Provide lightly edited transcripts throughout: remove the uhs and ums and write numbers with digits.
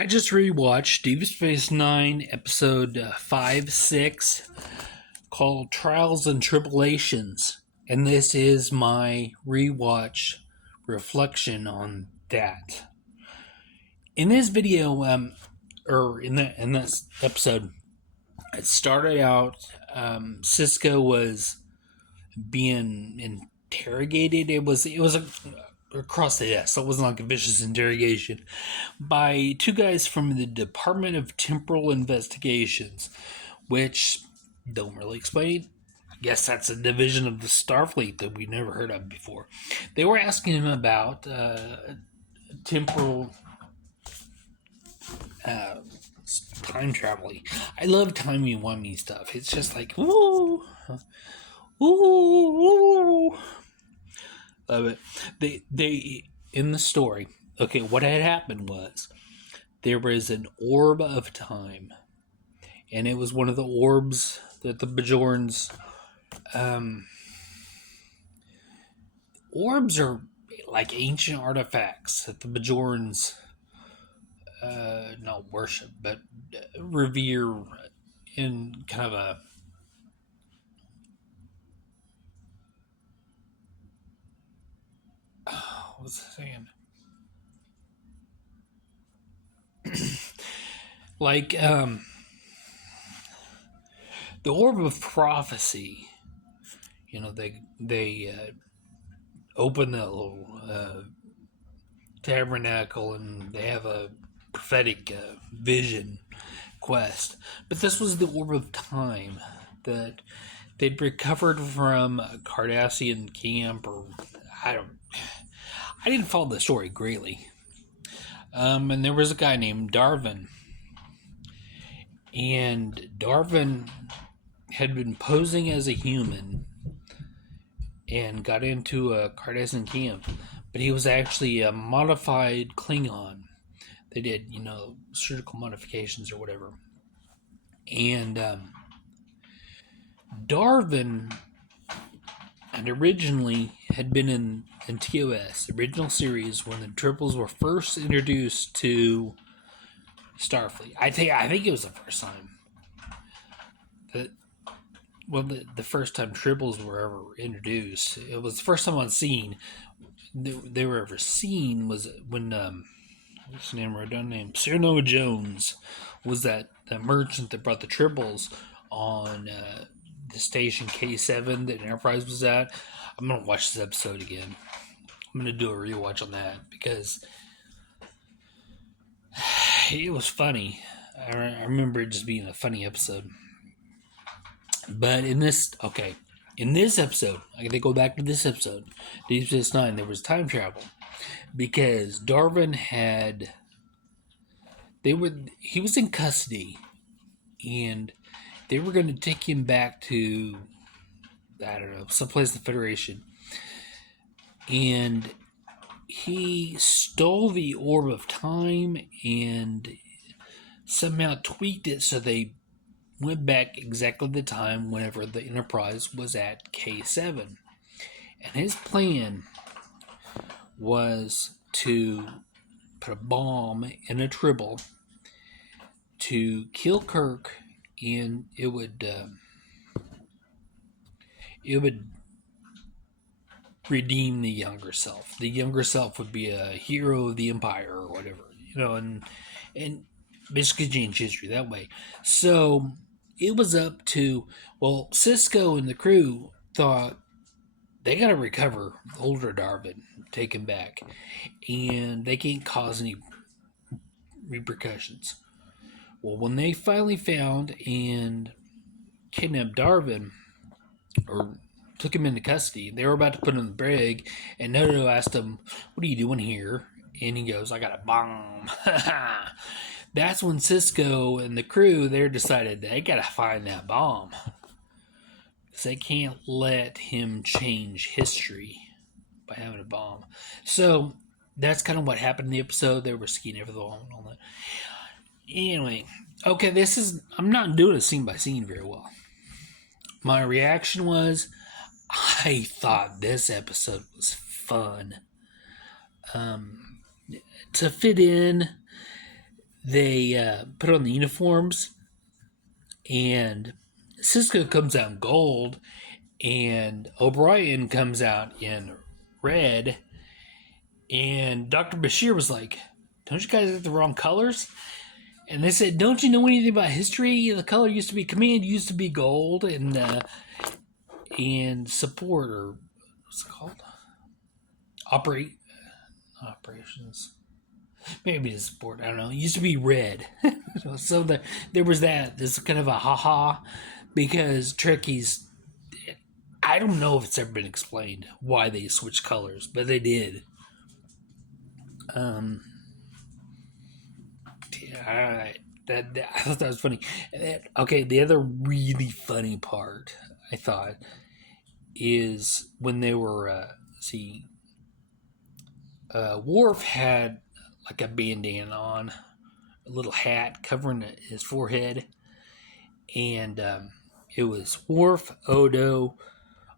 I just rewatched DS9 episode 5, 6 called Trials and Tribble-Ations. And this is my rewatch reflection on that. In this video, in this episode, it started out, Cisco was being interrogated. It was across the desk, so it wasn't like a vicious interrogation, by two guys from the Department of Temporal Investigations, which don't really explain. I guess that's a division of the Starfleet that we never heard of before. They were asking him about temporal time traveling. I love timey-wimey stuff. It's just like, ooh, ooh. Love it. They in the story. Okay, what had happened was there was an orb of time, and it was one of the orbs that the Bajorans. Orbs are like ancient artifacts that the Bajorans not worship, but revere in kind of a. What was I saying? Like the orb of prophecy. You know, they open that little tabernacle and they have a prophetic vision quest. But this was the orb of time that they'd recovered from a Cardassian camp, or I didn't follow the story greatly. And there was a guy named Darwin. And Darwin had been posing as a human and got into a Cardassian camp. But he was actually a modified Klingon. They did, surgical modifications or whatever. And Darwin and originally had been in TOS, the original series, when the Tribbles were first introduced to Starfleet. I think it was the first time. The first time Tribbles were ever introduced. It was the first time on scene they were ever seen was when what's the name of her name? Cyrano Jones was that merchant that brought the Tribbles on the station K7 that Enterprise was at. I'm gonna watch this episode again. I'm gonna do a rewatch on that because it was funny. I remember it just being a funny episode. But in this episode, they go back to this episode, Deep Space Nine, there was time travel because Darwin he was in custody, and they were going to take him back to, I don't know, someplace in the Federation, and he stole the orb of time and somehow tweaked it so they went back exactly the time whenever the Enterprise was at K7. And his plan was to put a bomb in a Tribble to kill Kirk, and it would redeem the younger self. The younger self would be a hero of the Empire or whatever, and basically change history that way. So it was up to, Cisco and the crew thought they got to recover older Darwin, take him back, and they can't cause any repercussions. Well, when they finally found and kidnapped Darwin, or took him into custody, they were about to put him in the brig, and Noto asked him, "What are you doing here?" And he goes, "I got a bomb." That's when Cisco and the crew there decided they got to find that bomb. Because they can't let him change history by having a bomb. So that's kind of what happened in the episode. They were skiing over the wall and all that. Anyway, okay, I'm not doing it scene by scene very well. My reaction was, I thought this episode was fun. To fit in they put on the uniforms, and Cisco comes out in gold, and O'Brien comes out in red. And Dr. Bashir was like, "Don't you guys get the wrong colors?" And they said, "Don't you know anything about history? The color used to be command, used to be gold, and support, or what's it called? Operations. Maybe it's support. I don't know. It used to be red." So there was that. This is kind of a ha-ha, because Trekkies, I don't know if it's ever been explained why they switched colors, but they did. Yeah, I thought that was funny. Okay, the other really funny part I thought is when they were Worf had like a bandana on, a little hat covering his forehead, and it was Worf, Odo,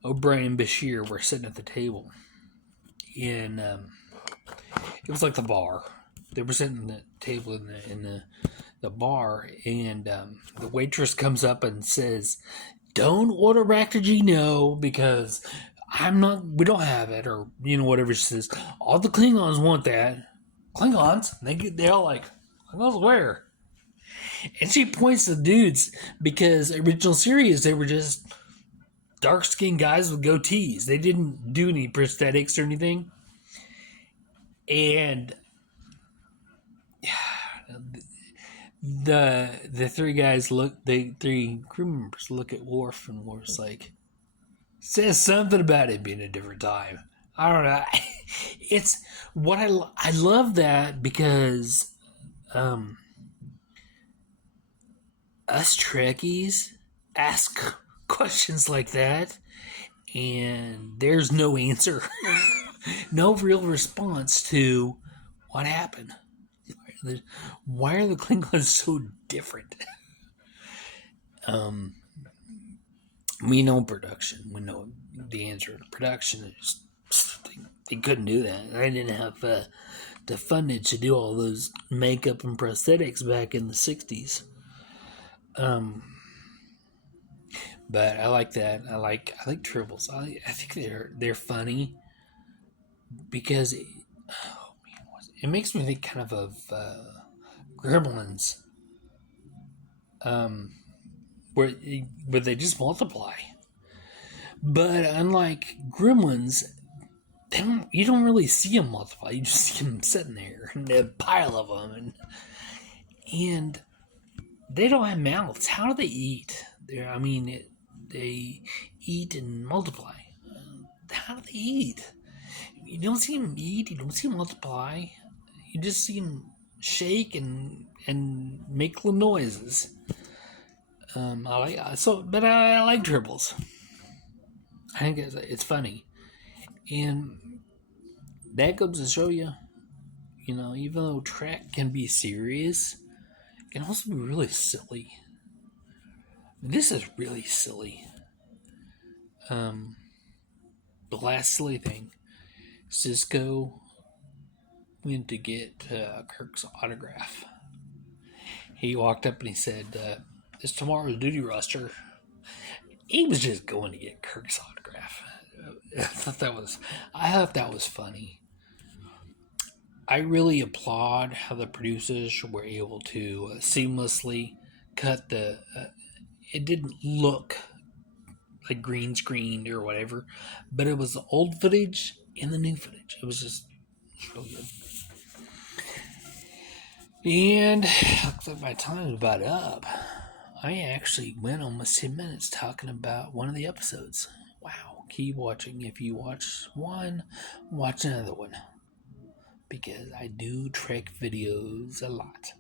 O'Brien, and Bashir were sitting at the table, and it was like the bar. They were sitting at the table in the bar, and the waitress comes up and says, "Don't order Ractor Gino because we don't have it," or whatever she says. "All the Klingons want that." Klingons? They all like, "Klingons where?" And she points to dudes, because original series they were just dark skinned guys with goatees. They didn't do any prosthetics or anything. And the three crew members look at Worf, and Worf's like, says something about it being a different time. I don't know. It's what I love that, because us Trekkies ask questions like that, and there's no answer, no real response to what happened. Why are the Klingons so different? We know production. We know the answer to production is they couldn't do that. They didn't have the fundage to do all those makeup and prosthetics back in the 60s. But I like that. I like Tribbles. I think they're funny, because it makes me think kind of Gremlins, where they just multiply. But unlike Gremlins, you don't really see them multiply. You just see them sitting there, and a pile of them, and they don't have mouths. How do they eat? They eat and multiply. How do they eat? You don't see them eat. You don't see them multiply. You just see them shake and make little noises. But I like Tribbles. I think it's funny, and that goes to show you, even though Trek can be serious, it can also be really silly. This is really silly. The last silly thing, Cisco went to get Kirk's autograph. He walked up and he said, "It's tomorrow's duty roster." He was just going to get Kirk's autograph. I thought that was funny. I really applaud how the producers were able to seamlessly cut it didn't look like green screened or whatever, but it was the old footage and the new footage. It was really good. And looks like my time is about up. I actually went almost 10 minutes talking about one of the episodes. Wow. Keep watching. If you watch one, watch another one, because I do Trek videos a lot.